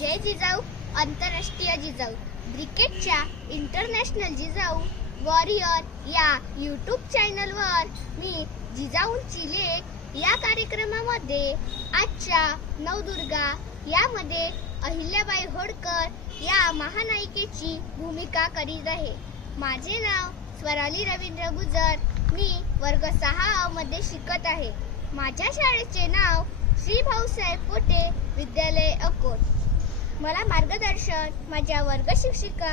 जय जिजाऊ आंतरराष्ट्रीय जिजाऊ. ब्रिकेटच्या international Jijau warrior या यूट्यूब चॅनलवर मी जिजाऊंची लेख या कार्यक्रमामध्ये आजच्या नवदुर्गा यामध्ये अहिल्याबाई होळकर या महानायिकेची भूमिका करीत आहे. माझे नाव स्वराली रवींद्र गुजर. मी वर्ग सहा मध्ये शिकत आहे. माझ्या शाळेचे नाव श्री भाऊसाहेब पोटे विद्यालय अकोट. मला मार्गदर्शन माझ्या वर्ग शिक्षिका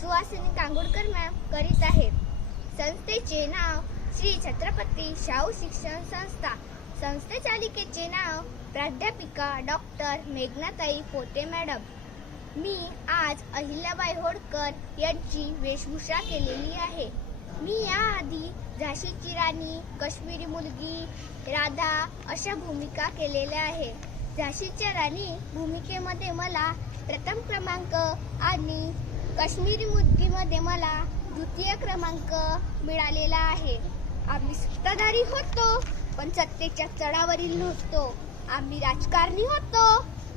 सुहासिनी कांगुडकर मॅम करीत आहेत. संस्थेचे नाव श्री छत्रपती शाहू शिक्षण संस्था. संस्थेचालिकेचे नाव प्राध्यापिका डॉक्टर मेघनाताई पोते मॅडम. मी आज अहिल्याबाई होळकर यांची वेशभूषा केलेली आहे. मी याआधी झाशीची राणी काश्मीरी मुलगी राधा अशा भूमिका केलेल्या आहे. झाशीच्या राणी भूमिकेमध्ये मला प्रथम क्रमांक आणि काश्मीरी मुद्दीमध्ये मला द्वितीय क्रमांक मिळालेला आहे. आम्ही सत्ताधारी होतो पण सत्तेच्या चढावरील नव्हतो. आम्ही राजकारणी होतो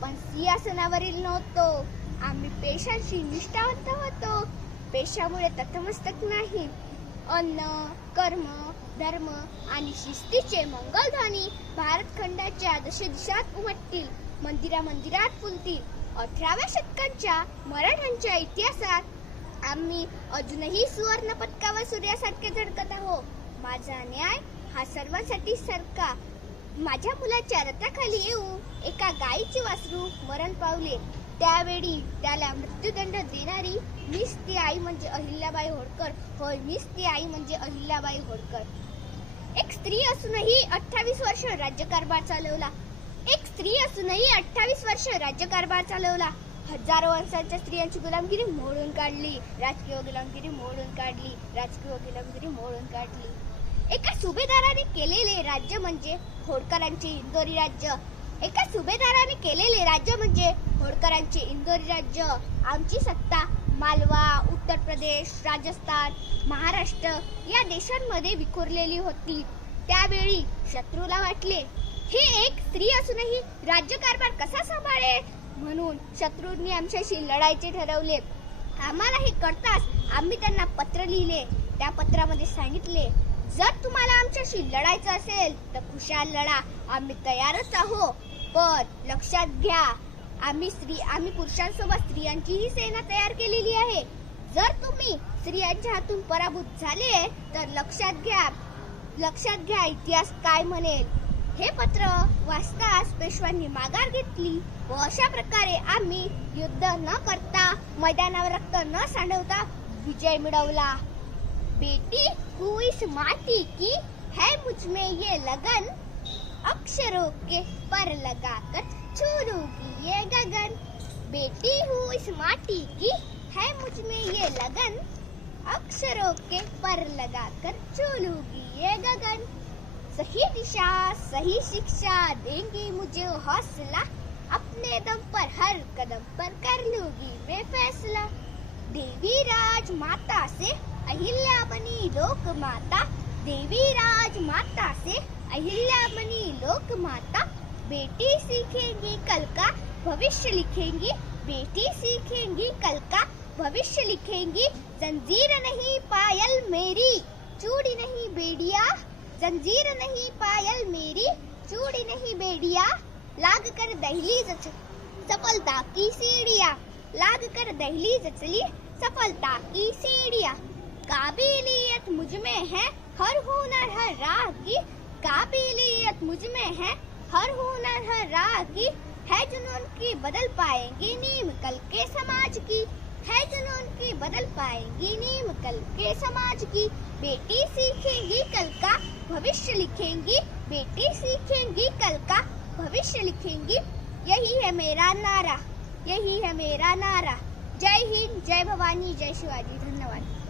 पण सिंहासनावरील नव्हतो. आम्ही पेशांशी निष्ठावंत होतो. पेशामुळे तथमस्तक नाही अन्न कर्म धर्म आणि शिस्तीचे मंगलध्वनी भारत खंडाच्या दश दिशात उमटतील मंदिरा मंदिरात फुलतील. अठराव्या शतकाच्या मराठ्यांच्या इतिहासात आम्ही अजूनही सुवर्ण पदकावर सूर्यासारखे झळकत आहोत. माझा न्याय हा सर्वांसाठी सरका. माझ्या मुलाच्या रथाखाली येऊन एका गायीचे वासरू मरण पावले. त्यावेळी त्याला मृत्यूदंड देणारी मीच ती आई म्हणजे अहिल्याबाई होळकर. होय मीच ती आई म्हणजे अहिल्याबाई होळकर. एक स्त्री असूनही अठ्ठावीस वर्ष राज्यकारभार चालवला. एक स्त्री असूनही अठ्ठावीस वर्ष राज्यकारभार चालवला. हजारो वर्षांच्या स्त्रियांची गुलामगिरी मोडून काढली. राजकीय गुलामगिरी मोडून काढली. राजकीय गुलामगिरी मोडून काढली. एका सुभेदाराने केलेले राज्य म्हणजे होळकरांचे इंदोरी राज्य. एका सुभेदाराने केलेले राज्य म्हणजे होळकरांचे इंदोरी राज्य. आमची सत्ता मालवा उत्तर प्रदेश राजस्थान महाराष्ट्र या देशांमध्ये विखुरलेली होती. त्यावेळी शत्रूला वाटले हे एक स्त्री असूनही राज्यकारभार कसा सांभाळेल? म्हणून शत्रूंनी आमच्याशी लढायचे ठरवले. आम्हाला हे कळताच आम्ही त्यांना पत्र लिहिले. त्या पत्रामध्ये सांगितले जर तुम्हाला आमच्याशी लढायचं असेल तर खुशाल लढा. आम्ही तयारच आहो पण लक्षात घ्या आम्ही स्त्री आम्ही पुरुषांसोबत स्त्रियांचीही सेना तयार केलेली आहे. जर तुम्ही स्त्रियांच्या हातून पराभूत झाले तर लक्षात घ्या लक्षात घ्या इतिहास काय म्हणेल. हे पत्र वाचताच पेशव्यांनी माघार घेतली व अशा प्रकारे आम्ही युद्ध न करता मैदानावर रक्त न सांडवता विजय मिळवला. बेटी हु माती की है मुझ में ये लगन अक्षरों के पर लगा कर छोड़ूँगी ये गगन। बेटी हूँ इस माटी की, है मुझमें ये लगन। अक्षरों के पर लगा कर छोड़ूँगी ये गगन। सही दिशा, सही शिक्षा देंगी मुझे हौसला। अपने दम पर, हर कदम पर कर लूँगी मैं फैसला। देवी राज माता से अहिल्या बनी लोक माता। देवी राज माता से अहिल्या बनी लोक माता बेटी सीखेंगी कल का भविष्य लिखेंगी, बेटी सीखेंगी कल का भविष्य लिखेंगी, जंजीर नहीं पायल मेरी, चूड़ी नहीं बेड़िया, जंजीर नहीं पायल मेरी, चूड़ी नहीं बेड़िया, लाग कर दहलीज सफलता की सीढ़िया, लाग कर दहलीज चली सफलता की सीढ़िया, काबिलियत मुझमें है हर हुनर हर राह की काबिलियत मुझमें है। हर हुनर हर राह की है जुनून की बदल पाएँगी नीम कल के समाज की। है जुनून की बदल पाएँगी नीम कल के समाज की। बेटी सीखेंगी कल का, भविष्य लिखेंगी। बेटी सीखेंगी कल का, भविष्य लिखेंगी। यही है मेरा नारा, यही है मेरा नारा। जय हिंद, जय भवानी, जय शिवाजी। धन्यवाद।